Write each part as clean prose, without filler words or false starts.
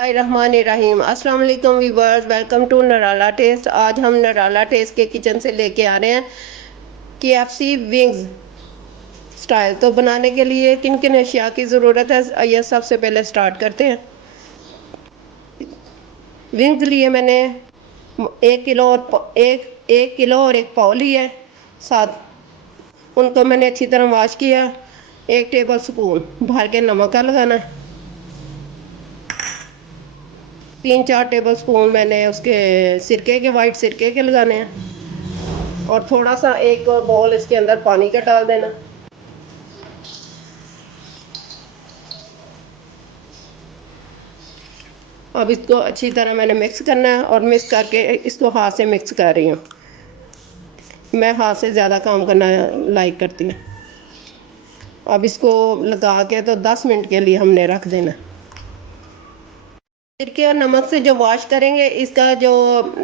रहीम अस्सलाम वालेकुम viewers, welcome to नराला test. आज हम नराला टेस्ट के किचन से लेके आ रहे हैं KFC विंग्स स्टाइल। तो बनाने के लिए किन किन अशिया की ज़रूरत है, आइए सबसे पहले स्टार्ट करते हैं। विंग्स लिए मैंने 1 किलो और एक किलो और 1 पाव लिए साथ। उनको मैंने अच्छी तरह वॉश किया। 1 टेबल स्पून भर के नमक का लगाना है। 3-4 टेबल स्पून मैंने उसके सिरके के वाइट सिरके के लगाने हैं। और थोड़ा सा एक बॉल इसके अंदर पानी का डाल देना। अब इसको अच्छी तरह मैंने मिक्स करना है और मिक्स करके इसको हाथ से मिक्स कर रही हूँ। मैं हाथ से ज़्यादा काम करना लाइक करती हूँ। अब इसको लगा के तो 10 मिनट के लिए हमने रख देना। सिरके और नमक से जो वॉश करेंगे, इसका जो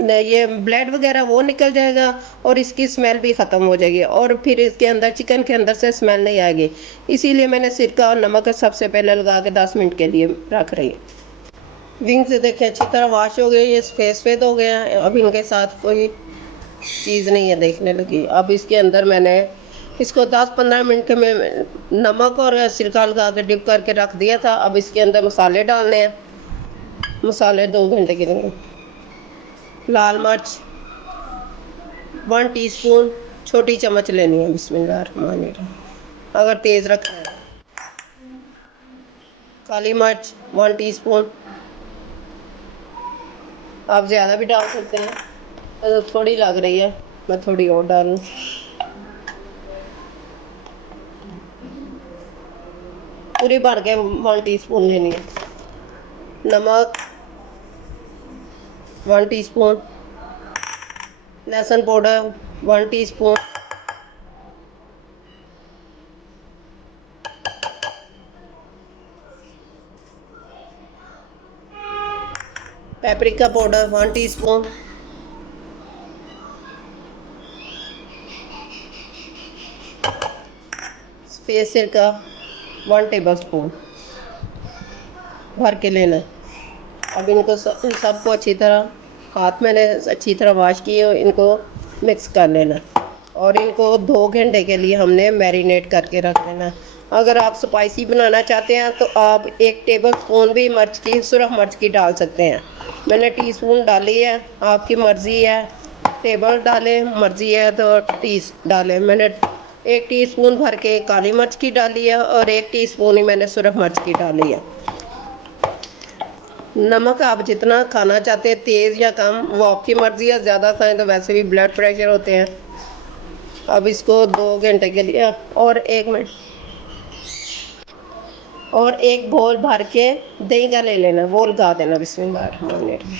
ये ब्लड वगैरह वो निकल जाएगा और इसकी स्मेल भी ख़त्म हो जाएगी और फिर इसके अंदर चिकन के अंदर से स्मेल नहीं आएगी। इसीलिए मैंने सिरका और नमक सबसे पहले लगा के 10 मिनट के लिए रख रही हूँ। विंग से देखें अच्छी तरह वॉश हो गए, ये सफ़ेद हो गया है। अब इनके साथ कोई चीज़ नहीं है देखने लगी। अब इसके अंदर मैंने इसको 10-15 मिनट के में नमक और सिरका लगा के डिप करके रख दिया था। अब इसके अंदर मसाले डालने हैं। मसाले 2 घंटे के लिए। लाल मिर्च 1 टीस्पून, छोटी चम्मच लेनी है। बिस्मिल्लाहिर्रहमानिर्रहीम, अगर तेज़ रखना है। काली मिर्च 1 टीस्पून, आप ज़्यादा भी डाल सकते हैं। तो थोड़ी लग रही है, मैं थोड़ी और डालूँ। पूरी भर के 1 टीस्पून लेनी है। नमक 1 टीस्पून, लहसुन powder 1 teaspoon, paprika powder 1 teaspoon, सफ़ेद सिरका 1 टेबल स्पून भर के लेना है। अब इनको सबको अच्छी तरह हाथ मैंने अच्छी तरह वॉश किए और इनको मिक्स कर लेना। और इनको 2 घंटे के लिए हमने मैरिनेट करके रख लेना। अगर आप स्पाइसी बनाना चाहते हैं तो आप 1 टेबल स्पून भी सुरख मिर्च की डाल सकते हैं। मैंने टीस्पून डाली है, आपकी मर्ज़ी है। टेबल डालें, मर्ज़ी है तो टीस डालें। मैंने 1 टीस्पून भर के काली मिर्च की डाली है और 1 टीस्पून ही मैंने सुरख मिर्च की डाली है। नमक आप जितना खाना चाहते हैं, तेज़ या कम, वो आपकी मर्ज़ी है। ज़्यादा खाएं तो वैसे भी ब्लड प्रेशर होते हैं। अब इसको 2 घंटे के लिए और 1 मिनट और एक बोल भर के दही का ले लेना, वो लगा देना। बिस्मिल्लाहिर्रहमानिर्रहीम।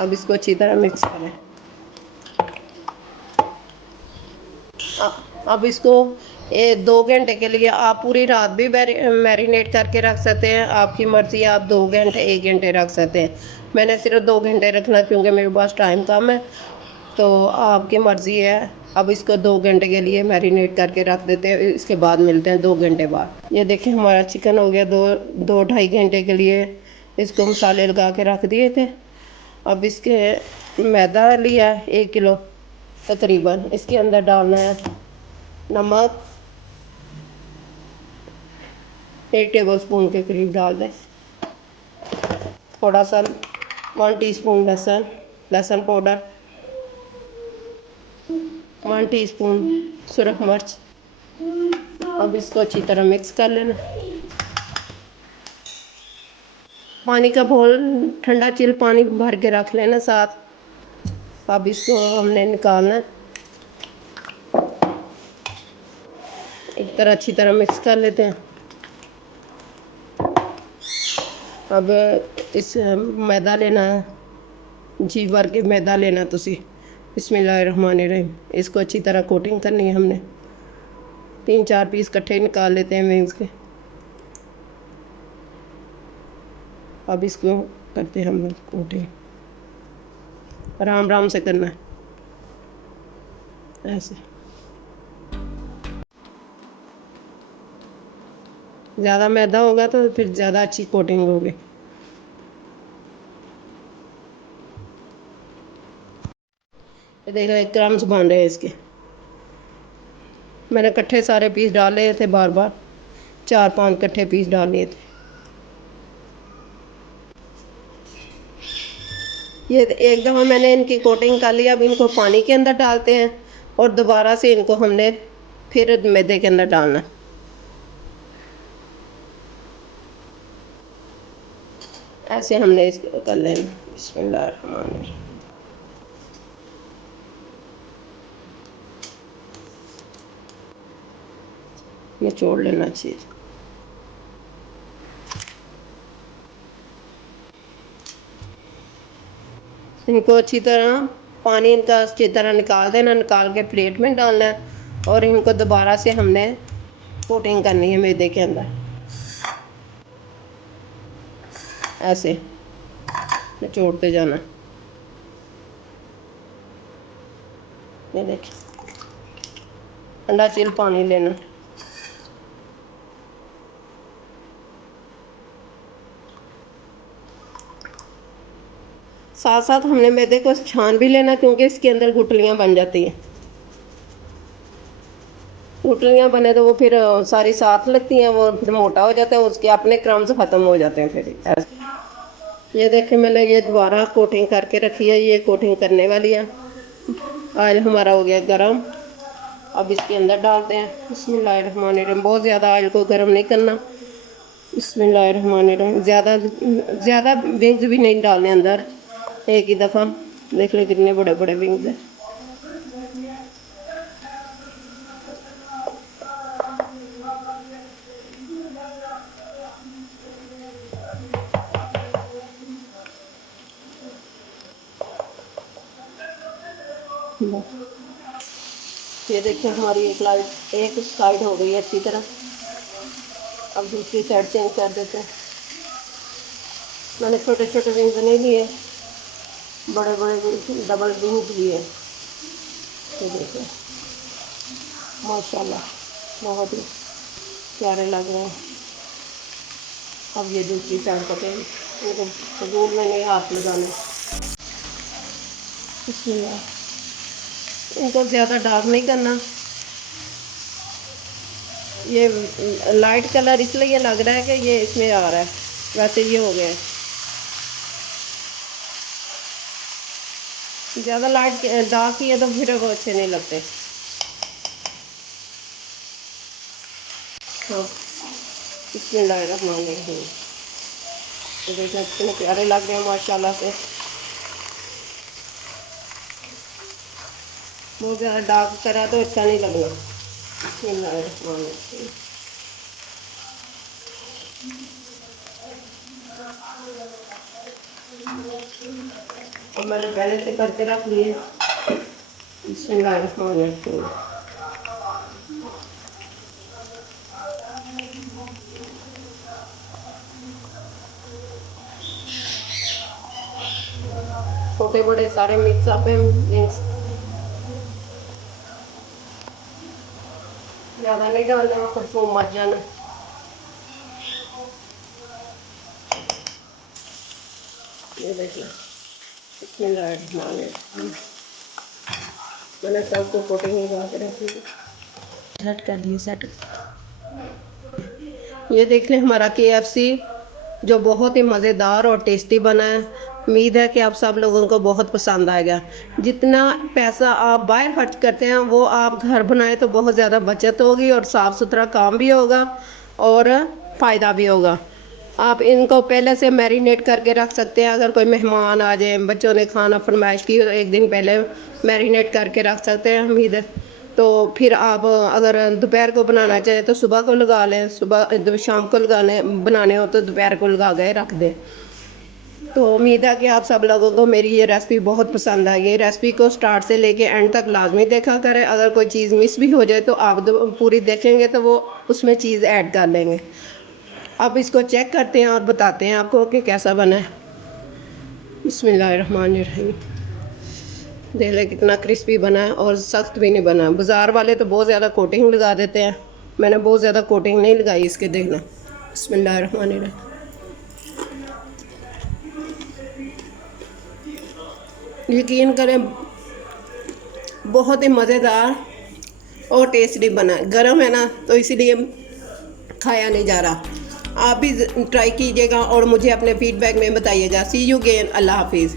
अब इसको अच्छी तरह मिक्स करें। अब इसको 2 घंटे के लिए, आप पूरी रात भी मैरिनेट करके रख सकते हैं। आपकी मर्ज़ी है, आप 2 घंटे 1 घंटे रख सकते हैं। मैंने सिर्फ 2 घंटे रखना क्योंकि मेरे पास टाइम कम है, तो आपकी मर्ज़ी है। अब इसको 2 घंटे के लिए मैरिनेट करके रख देते हैं। इसके बाद मिलते हैं 2 घंटे बाद। ये देखिए हमारा चिकन हो गया। 2-2.5 घंटे के लिए इसको मसाले लगा के रख दिए थे। अब इसके मैदा लिया 1 किलो तकरीबन। इसके अंदर डालना है नमक 1 टेबल स्पून के करीब डाल दें। थोड़ा सा 1 टीस्पून लहसुन पाउडर, 1 टीस्पून सुरख मिर्च। अब इसको अच्छी तरह मिक्स कर लेना। पानी का बोल, ठंडा चिल पानी भर के रख लेना साथ। अब इसको हमने निकालना है। एक तरह अच्छी तरह मिक्स कर लेते हैं। अब इस मैदा लेना है, जी भर के मैदा लेना तुसी। बिस्मिल्लाहिर्रहमानिर्रहीम। इसको अच्छी तरह कोटिंग करनी है हमने। 3-4 पीस इकट्ठे निकाल लेते हैं विंग्स के। अब इसको करते हैं हम कोटिंग। आराम आराम से करना है, ऐसे। ज़्यादा मैदा होगा तो फिर ज़्यादा अच्छी कोटिंग होगी। ये देख रहे क्रम्स बन रहे हैं इसके। मैंने इकट्ठे सारे पीस डाल लिए थे, बार बार 4-5 इकट्ठे पीस डाल लिए थे। ये एक दफ़ा मैंने इनकी कोटिंग कर लिया, अब इनको पानी के अंदर डालते हैं और दोबारा से इनको हमने फिर मैदे के अंदर डालना है। ऐसे हमने इसको कर लेना। बिस्मिल्लाहिर्रहमानिर्रहीम। ये छोड़ लेना चाहिए। इनको अच्छी तरह पानी इनका अच्छी तरह निकाल देना, निकाल के प्लेट में डालना है और इनको दोबारा से हमने कोटिंग करनी है मैदे के अंदर। ऐसे निचोड़ते जाना। ये देखिए ठंडा चिल पानी लेना। साथ साथ हमने मैदे को छान भी लेना, क्योंकि इसके अंदर गुठलियाँ बन जाती हैं। गुठलियाँ बने तो वो फिर सारी साथ लगती हैं, वो फिर मोटा हो जाता है, उसके अपने क्रम्स ख़त्म हो जाते हैं फिर ऐसे। ये देखें मैंने ये दोबारा कोटिंग करके रखी है, ये कोटिंग करने वाली है। ऑयल हमारा हो गया गरम, अब इसके अंदर डालते हैं। बिस्मिल्लाहिर्रहमानिर्रहीम। बहुत ज़्यादा ऑयल को गर्म नहीं करना। बिस्मिल्लाहिर्रहमानिर्रहीम। ज़्यादा ज़्यादा विंग्स भी नहीं डालने अंदर एक ही दफ़ा। देख लो कितने बड़े बड़े विंग्स हैं। ये देखिए हमारी एक साइड हो गई है अच्छी तरह। अब दूसरी साइड चेंज कर देते हैं। मैंने छोटे छोटे विंग्स नहीं लिए, बड़े बड़े विंग्स डबल विंग्स लिए। ये देखिए माशाल्लाह बहुत ही प्यारे लग रहे हैं। अब ये दूसरी साइड पके, इनको फजूल में नहीं हाथ लगाने। इसलिए इनको ज़्यादा डार्क नहीं करना। ये लाइट कलर इसलिए लग रहा है कि ये इसमें आ रहा है, वैसे ये हो गया है। ज़्यादा लाइट डार्क किए तो फिर वो अच्छे नहीं लगते। हाँ बिस्मिल्लाहिर्रहमानिर्रहीम। तो देखो इतने प्यारे लग रहे हैं माशाल्लाह से। बहुत ज़्यादा डार्क करा तो अच्छा नहीं लगेगा। बिस्मिल्लाहिर्रहमानिर्रहीम। और मैंने पहले से करके रख लिए। बिस्मिल्लाहिर्रहमानिर्रहीम। छोटे बड़े सारे मिक्स अप हैं विंग्स। ज़्यादा नहीं डालना, खुशबू मच जाना। ये देखिए बिस्मिल्लाहिर्रहमानिर्रहीम। मैंने सबको कोटिंग लगा के रखी है। सेट कर दिए सेट। ये देख लें हमारा KFC जो बहुत ही मज़ेदार और टेस्टी बना है। उम्मीद है कि आप सब लोगों को बहुत पसंद आएगा। जितना पैसा आप बाहर खर्च करते हैं वो आप घर बनाए तो बहुत ज़्यादा बचत होगी और साफ़ सुथरा काम भी होगा और फ़ायदा भी होगा। आप इनको पहले से मैरिनेट करके रख सकते हैं। अगर कोई मेहमान आ जाए, बच्चों ने खाना फरमाइश की तो एक दिन पहले मैरिनेट करके रख सकते हैं। उम्मीद है तो फिर आप अगर दोपहर को बनाना चाहें तो सुबह को लगा लें, सुबह शाम को लगाने बनाने हो तो दोपहर को लगा के रख दें। तो उम्मीद है कि आप सब लोगों को मेरी ये रेसिपी बहुत पसंद आई। ये रेसिपी को स्टार्ट से लेके एंड तक लाजमी देखा करें। अगर कोई चीज़ मिस भी हो जाए तो आप पूरी देखेंगे तो वो उसमें चीज़ ऐड कर लेंगे। अब इसको चेक करते हैं और बताते हैं आपको कि कैसा बना है। बिस्मिल्लाहिर्रहमानिर्रहीम। देख ले कितना क्रिस्पी बना है और सख्त भी नहीं बना। बाज़ार वाले तो बहुत ज़्यादा कोटिंग लगा देते हैं, मैंने बहुत ज़्यादा कोटिंग नहीं लगाई इसके। देखना बिस्मिल्लाहिर्रहमानिर्रहीम। यकीन करें बहुत ही मज़ेदार और टेस्टी बना है। गरम है ना तो इसीलिए खाया नहीं जा रहा। आप भी ट्राई कीजिएगा और मुझे अपने फीडबैक में बताइएगा। सी यू अगेन। अल्लाह हाफिज़।